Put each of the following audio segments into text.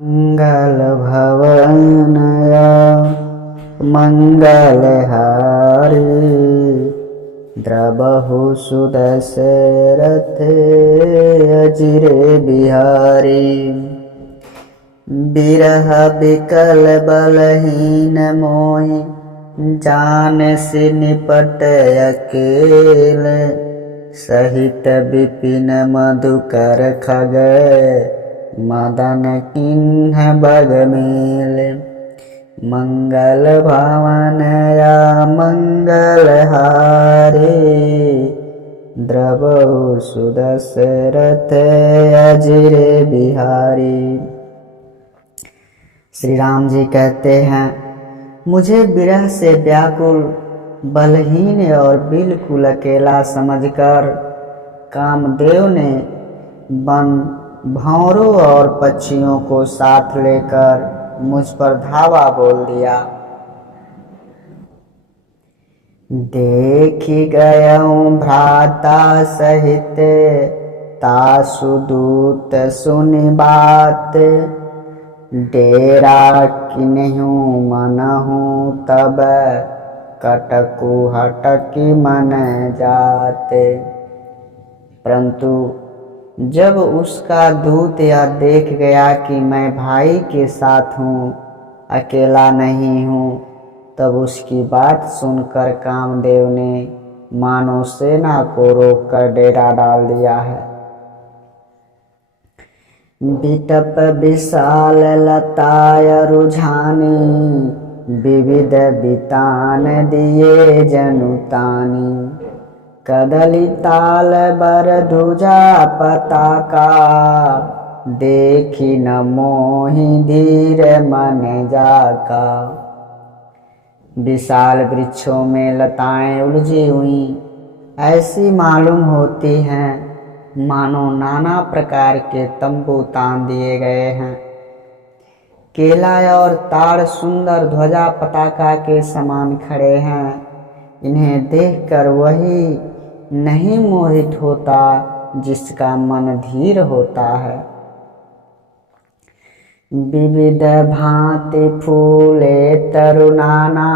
मंगल भवनया मंगलहारी द्रबहु सुदशरथे अजिरे बिहारी। बिरह बिकल बलहीन मोहि जानसि निपट अकेल। सहित विपिन मधुकर खग मदन किन्ह बगमेल। मंगल भवनया मंगलहारी द्रबहु सुदशरथे अजिरे बिहारी। श्री राम जी कहते हैं, मुझे विरह से व्याकुल, बलहीन और बिल्कुल अकेला समझकर कामदेव ने वन भंवरों और पक्षियों को साथ लेकर मुझ पर धावा बोल दिया। देखी गयऊँ भ्राता सहित तासु दूत सुनि बात। डेरा किन्हु मनहु तब कटकु हटकी मन जाते। परंतु जब उसका दूत यह देख गया कि मैं भाई के साथ हूँ, अकेला नहीं हूँ, तब उसकी बात सुनकर कामदेव ने मानो सेना को रोककर डेरा डाल दिया है। बिटप विशाल लताय रुझानी विविध बितान दिए जनुतानी। कदली ताल बर ध्वजा पताका देखी न मोहि धीर मन जाका। विशाल वृक्षों में लताएं उलझी हुई ऐसी मालूम होती हैं मानो नाना प्रकार के तंबू तान दिए गए हैं। केला और ताड़ सुंदर ध्वजा पताका के समान खड़े हैं। इन्हें देखकर वही नहीं मोहित होता जिसका मन धीर होता है। विविध भांति फूले तरुनाना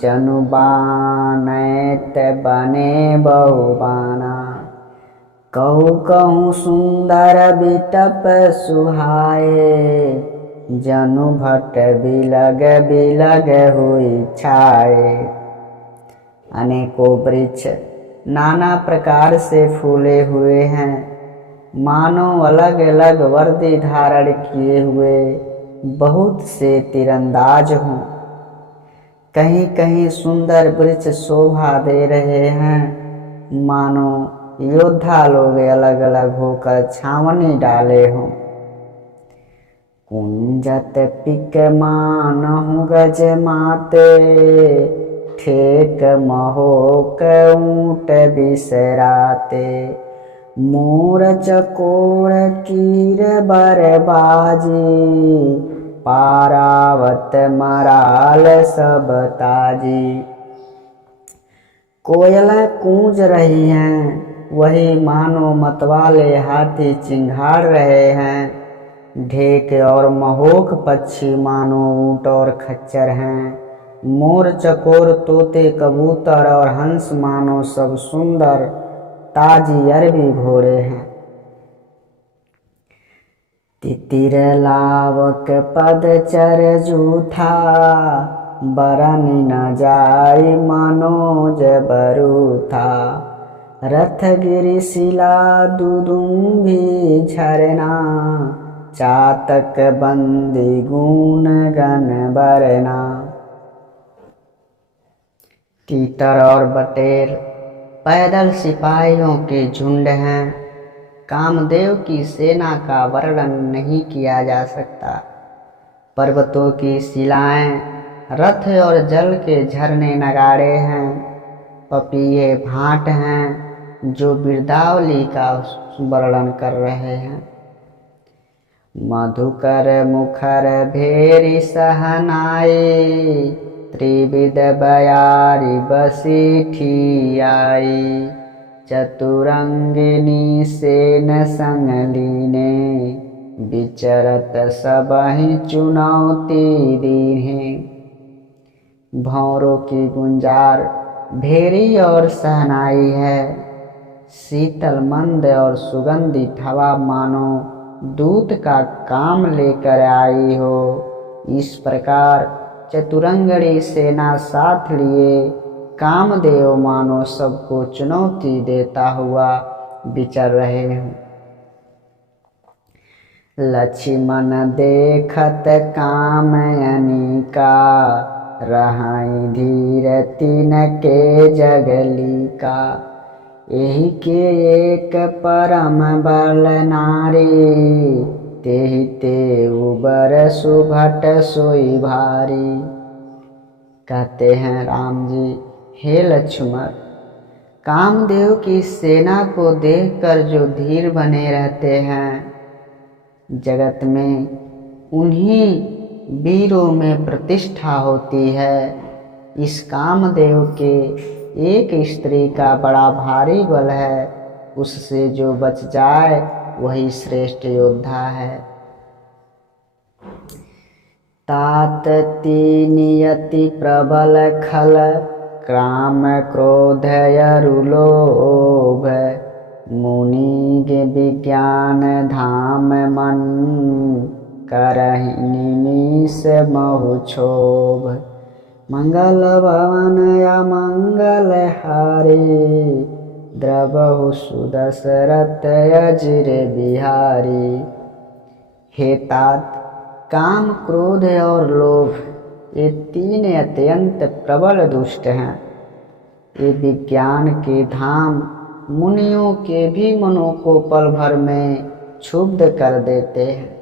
जनु बानैत बने बहुबाना। कहूँ कहूँ सुंदर बिटप सुहाए जनु भट्ट बिलग बिलग हुई छाए। अनेकों वृक्ष नाना प्रकार से फूले हुए हैं, मानो अलग अलग वर्दी धारण किए हुए बहुत से तीरंदाज हों। कहीं कहीं सुंदर वृक्ष शोभा दे रहे हैं, मानो योद्धा लोग अलग अलग होकर छावनी डाले हों। कुंजत पिक मानहु गज माते ठेक महोक ऊँट बिसराते। मोर चकोर कीर बरबाजी पारावत मराल सब ताजी। कोयलें कूंज रही हैं, वही मानो मतवाले हाथी चिंघाड़ रहे हैं। ढेक और महोक पक्षी मानो ऊँट और खच्चर हैं। मोर चकोर तोते कबूतर और हंस मानो सब सुंदर ताजी अरबी घोड़े हैं। तितिर लावक पद चर जूठा बरनी न जाई मनोज बरूथा। रथ गिरि शिला दुदुम्भी झरना चातक बंदी गुण गण बरना। तीतर और बटेर पैदल सिपाहियों के झुंड हैं। कामदेव की सेना का वर्णन नहीं किया जा सकता। पर्वतों की शिलाएं, रथ और जल के झरने नगाड़े हैं। पपीहे भाट हैं जो बिरदावली का वर्णन कर रहे हैं। मधुकर मुखर भेरी सहनाई त्रिविध बयारी बसीठी आई। चतुरंगिनी सेन संग लीने विचरत सबहि चुनौती दीन्हे। भौरों की गुंजार भेरी और सहनाई है, शीतल मंद और सुगंधित हवा मानो दूत का काम लेकर आई हो। इस प्रकार चतुरंगड़ी सेना साथ लिए कामदेव मानो सबको चुनौती देता हुआ विचर रहे हों। लक्ष्मण देखत कामयनी का, रहाई धीर तिनके जगली का। एहि के एक परम बल नारी, तेहि ते उबर सुभट सोई भारी। कहते हैं राम जी, हे लक्ष्मण, कामदेव की सेना को देखकर जो धीर बने रहते हैं, जगत में उन्हीं वीरों में प्रतिष्ठा होती है। इस कामदेव के एक स्त्री का बड़ा भारी बल है, उससे जो बच जाए वही श्रेष्ठ योद्धा है। तात नियति प्रबल खल, काम क्रोध यरुलोभ। मुनि गे विज्ञान धाम मन, करहि निमिष महु क्षोभ। मंगल भवन या मंगल हारी, द्रवहु सुदशरथ अजिर बिहारी। हे तात, काम क्रोध और लोभ ये तीन अत्यंत प्रबल दुष्ट हैं। ये विज्ञान के धाम मुनियों के भी मनों को पल भर में क्षुब्ध कर देते हैं।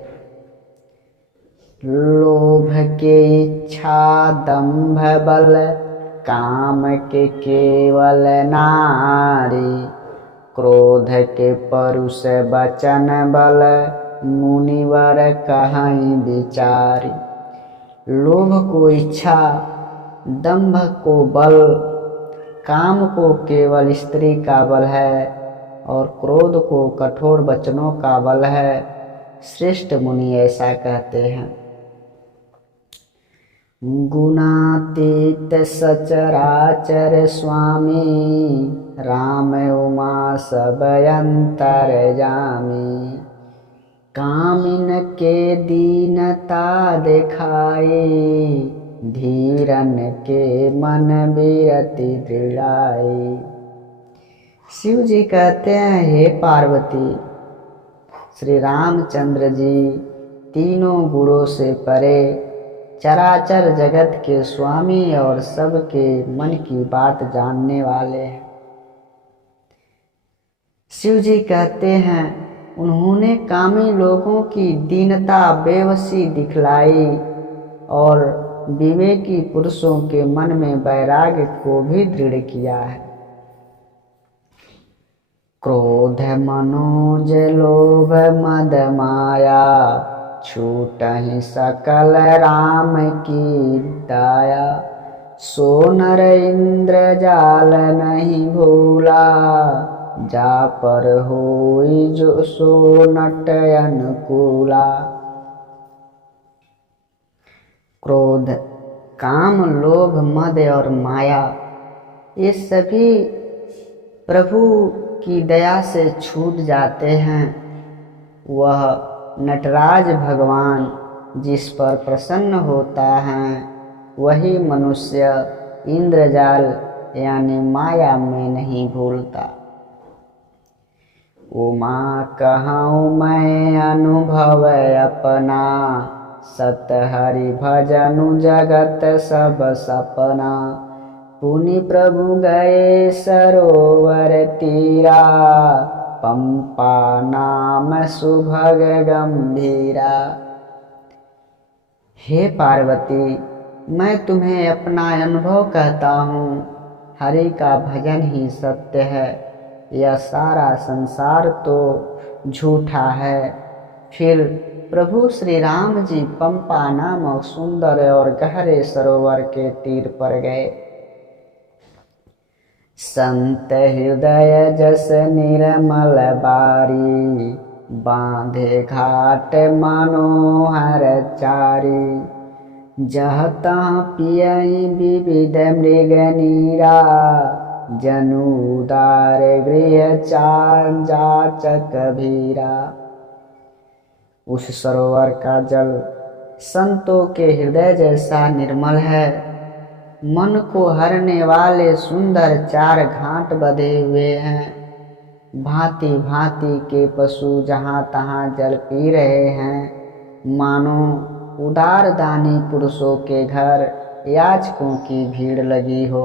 लोभ के इच्छा दंभ बल, काम के केवल नारी। क्रोध के परुष बचन बल, मुनिवर कहीं विचारी। लोभ को इच्छा, दंभ को बल, काम को केवल स्त्री का बल है और क्रोध को कठोर वचनों का बल है। श्रेष्ठ मुनि ऐसा कहते हैं। गुणातीत सचराचर स्वामी, राम उमा सब अंतर जामी। कामिन के दीनता दिखाई, धीरन के मन बिरति दृढ़ाई। शिव जी कहते हैं, हे पार्वती, श्री रामचंद्र जी तीनों गुणों से परे चराचर जगत के स्वामी और सबके मन की बात जानने वाले हैं। शिव जी कहते हैं, उन्होंने कामी लोगों की दीनता बेबसी दिखलाई और विवेकी पुरुषों के मन में वैराग्य को भी दृढ़ किया है। क्रोध मनोज लोभ मद माया, छूटहि सकल राम की दाया। सो नर इंद्र जाल नहीं भूला, जा पर होई जो सो नट अनुकूला। क्रोध, काम, लोभ, मद और माया ये सभी प्रभु की दया से छूट जाते हैं। वह नटराज भगवान जिस पर प्रसन्न होता है, वही मनुष्य इंद्रजाल यानी माया में नहीं भूलता। उमा कहूँ मैं अनुभव अपना, सत हरि भजनु जगत सब सपना। पुनि प्रभु गए सरोवर तीरा, पंपा नाम सुभग गंभीरा। हे पार्वती, मैं तुम्हें अपना अनुभव कहता हूँ। हरि का भजन ही सत्य है, यह सारा संसार तो झूठा है। फिर प्रभु श्री राम जी पंपा नामक सुंदर और गहरे सरोवर के तीर पर गए। संत हृदय जस निर्मल बारी, बांधे घाट मनोहर चारी। जह तह पियई विविध मृग नीरा, जनु उदार गृह जाचक भीरा। उस सरोवर का जल संतों के हृदय जैसा निर्मल है। मन को हरने वाले सुंदर 4 घाट बंधे हुए हैं। भांति भांति के पशु जहाँ तहाँ जल पी रहे हैं। मानो उदार दानी पुरुषों के घर याचकों की भीड़ लगी हो।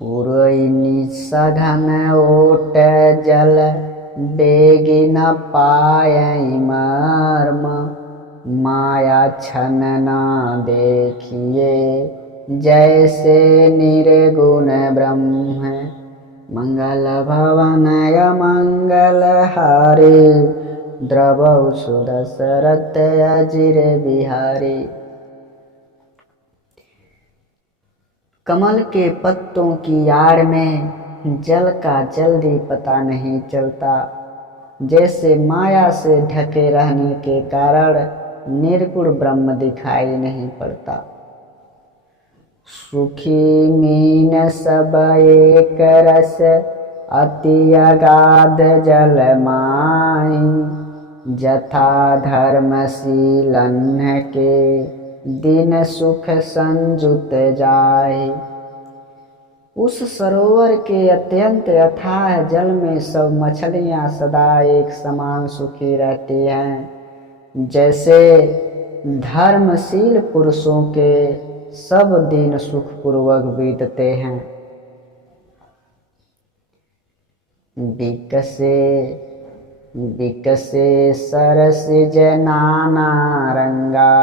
पुरैनी सघन ओट जल बेगी न पायई मर्म, माया छन न देखिए जैसे निर्गुण ब्रह्म। मंगल भवन मंगल हारी, द्रवौ सुदशरथ अजिर बिहारी। कमल के पत्तों की आड़ में जल का जल्दी पता नहीं चलता। जैसे माया से ढके रहने के कारण निर्गुण ब्रह्म दिखाई नहीं पड़ता। सुखी मीन सब एक रस, अति अगाध जल माई। जथा धर्मशीलन के दिन सुख संजुत जाए। उस सरोवर के अत्यंत अथाह जल में सब मछलियां सदा एक समान सुखी रहती हैं। जैसे धर्मशील पुरुषों के सब दिन सुखपूर्वक बीतते हैं। बिकसे सरसिज नाना रंगा,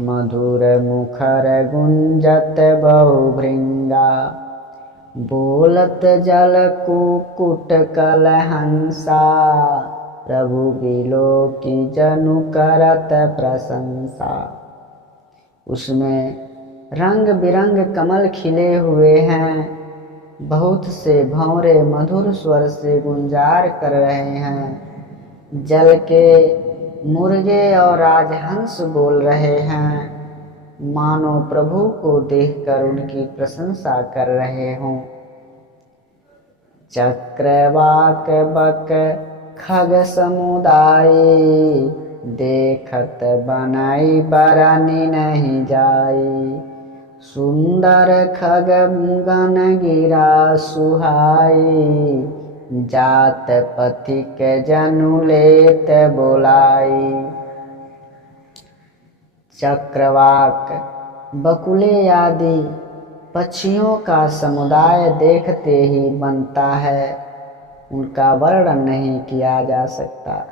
मधुर मुखर गुंजत बहुभृंगा। बोलत जल कुकुट कलहंसा, प्रभु बिलो की जनु करत प्रशंसा। उसमें रंग बिरंग कमल खिले हुए हैं। बहुत से भंवरे मधुर स्वर से गुंजार कर रहे हैं। जल के मुर्गे और राजहंस बोल रहे हैं। मानो प्रभु को देखकर उनकी प्रशंसा कर रहे हों। चक्रवाक बक खग समुदाय, देखत बनाई बरानी नहीं जाई। सुंदर खग गन गिरा सुहाई, जात पथिक जनु लेत बोलाई। चक्रवाक बकुले आदि पक्षियों का समुदाय देखते ही बनता है। उनका वर्णन नहीं किया जा सकता।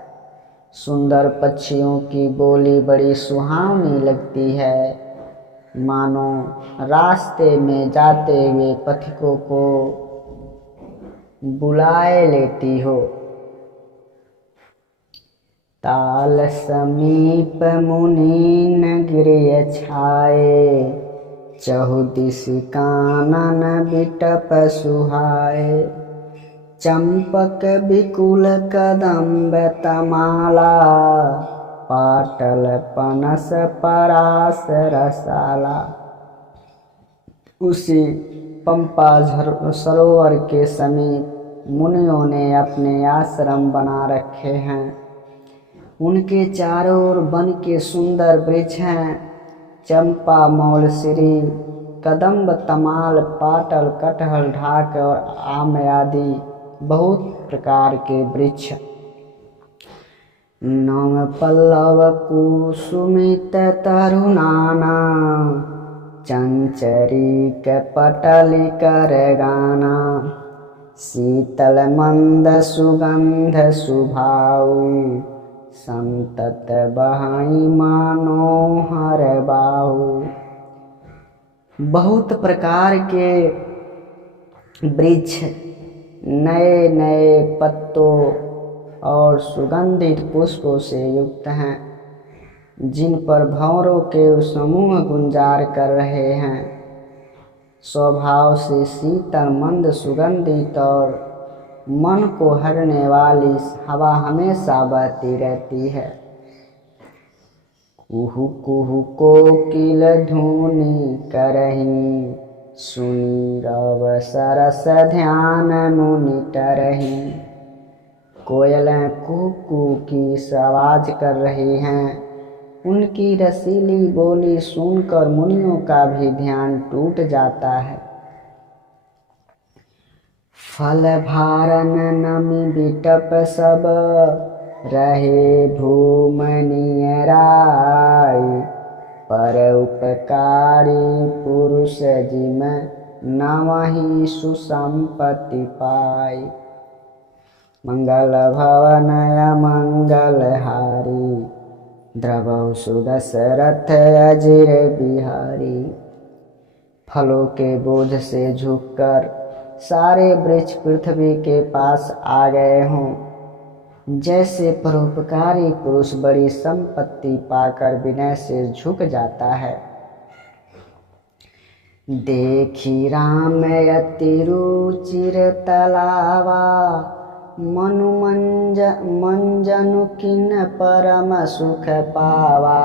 सुंदर पक्षियों की बोली बड़ी सुहावनी लगती है। मानो रास्ते में जाते हुए पथिकों को बुलाए लेती हो। ताल समीप मुनीन गिरिय छाए, चहुदिश कानन बिटप सुहाए। चंपक बिकुल कदम्ब तमाला, पाटल पनस परास रसाला। उसी पंपा सरोवर के समीप मुनियों ने अपने आश्रम बना रखे हैं। उनके चारों ओर वन के सुंदर वृक्ष हैं। चंपा, मौलश्री, कदम्ब, तमाल, पाटल, कटहल, ढाक और आम आदि बहुत प्रकार के वृक्ष। नव पल्लव कुसुमित तरुणाना, चंचरीक पटली कर गाना। शीतल मंद सुगंध सुभाऊ, संतत बहाई मनोहर बाहु। बहुत प्रकार के वृक्ष नए नए पत्तों और सुगंधित पुष्पों से युक्त हैं, जिन पर भंवरों के समूह गुंजार कर रहे हैं। स्वभाव से शीतल मंद सुगंधित और मन को हरने वाली हवा हमेशा बहती रहती है। कुहू कुहू कोकिल धुनी करही, सुनी रव सरस ध्यान मुनि टरही। कोयलें कू कू की आवाज कर रही हैं। उनकी रसीली बोली सुनकर मुनियों का भी ध्यान टूट जाता है। फल भारन नमी बिटप सब, रहे भूमनिय राय। पर उपकारी पुरुष जिम, नवहि सुसंपत्ति पाई। मंगल भवनय मंगलहारी, द्रवहु सुदशरथ अजिर बिहारी। फलों के बोझ से झुककर सारे वृक्ष पृथ्वी के पास आ गए हों। जैसे परोपकारी पुरुष बड़ी संपत्ति पाकर विनय से झुक जाता है। देखी राम अति रुचिर तलावा, मनु मंजनु किन परम सुख पावा।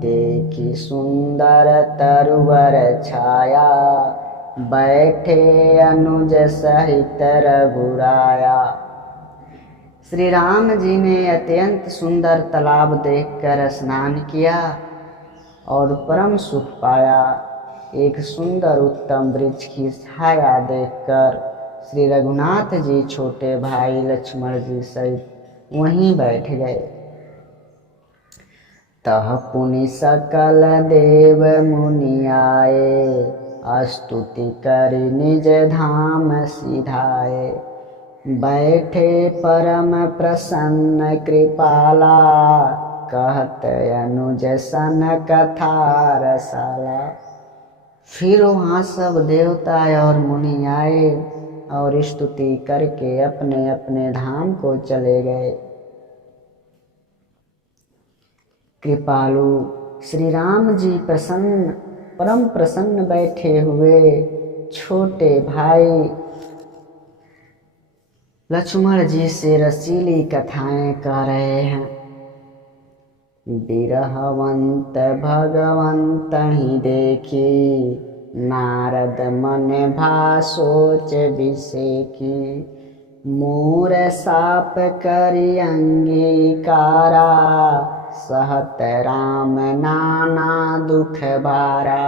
देखी सुंदर तरुवर छाया, बैठे अनुज सहित रघुराया। श्री राम जी ने अत्यंत सुंदर तालाब देखकर स्नान किया और परम सुख पाया। एक सुंदर उत्तम वृक्ष की छाया देखकर श्री रघुनाथ जी छोटे भाई लक्ष्मण जी सहित वहीं बैठ गए। तह पुनि सकल देव मुनि आए, स्तुति करि निज धाम सिधाए। बैठे परम प्रसन्न कृपाला, कहत अनुज सन कथा रसाला। फिर वहाँ सब देवता और मुनि आए और स्तुति करके अपने अपने धाम को चले गए। कृपालु श्री राम जी परम प्रसन्न बैठे हुए छोटे भाई लक्ष्मण जी से रसीली कथाएं कह रहे हैं। बिरहवंत भगवंत ही देखी, नारद मन भा सोच विषेकी। मोर साप करि अंगीकारा, सहत राम नाना दुख भारा।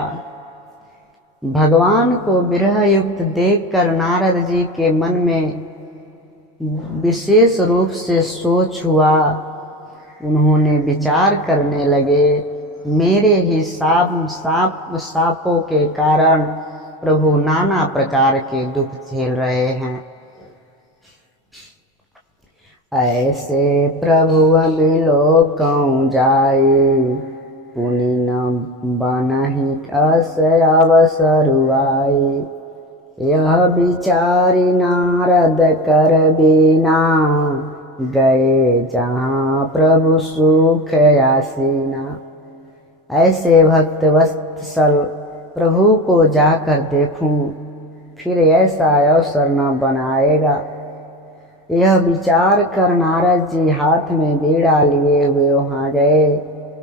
भगवान को विरह युक्त देखकर नारद जी के मन में विशेष रूप से सोच हुआ। उन्होंने विचार करने लगे, मेरे ही सापों के कारण प्रभु नाना प्रकार के दुख झेल रहे हैं। ऐसे प्रभु अबिलोकं जाई, पुनि न बनहि अस अवसर आई। यह विचारी नारद कर बीना, गए जहाँ प्रभु सुख आसीना। ऐसे भक्त वत्सल प्रभु को जाकर देखूं, फिर ऐसा अवसर न बनाएगा। यह विचार कर नारद जी हाथ में बीड़ा लिए हुए वहाँ गए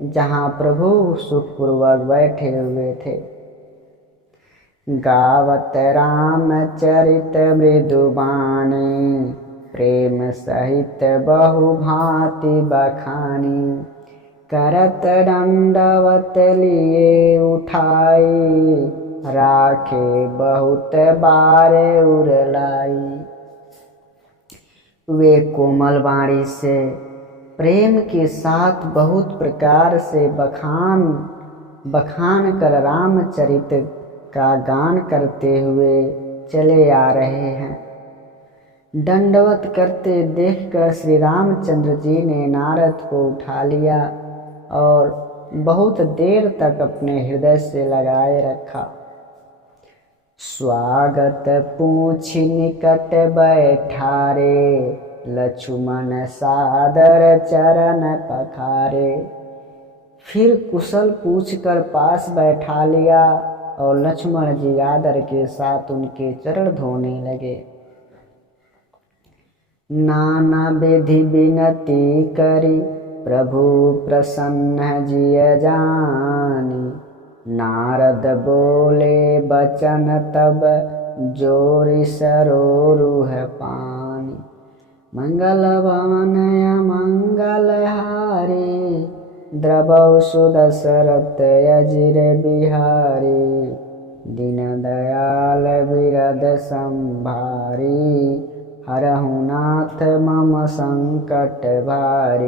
जहाँ प्रभु सुखपूर्वक बैठे हुए थे। गावत रामचरित मृदुबानी, प्रेम सहित बहु भांति बखानी। करत दंडवत लिए उठाई, राखे बहुत बारे उरलाई। वे कोमल वाणी से प्रेम के साथ बहुत प्रकार से बखान कर रामचरित का गान करते हुए चले आ रहे हैं। दंडवत करते देखकर श्री रामचंद्र जी ने नारद को उठा लिया और बहुत देर तक अपने हृदय से लगाए रखा। स्वागत पूछि निकट बैठारे, लक्ष्मण सादर चरण पखारे। फिर कुशल पूछकर पास बैठा लिया और लक्ष्मण जी आदर के साथ उनके चरण धोने लगे। नाना विधि विनती करी प्रभु प्रसन्न जिय जानी। नारद बोले बचन तब जोरि सरोरुह पानी। मंगल भवन मंगल हारी द्रवौ सुदशरथ अजिर बिहारी। दीन दयाल बिरद संभारी हरहु नाथ मम संकट भारी।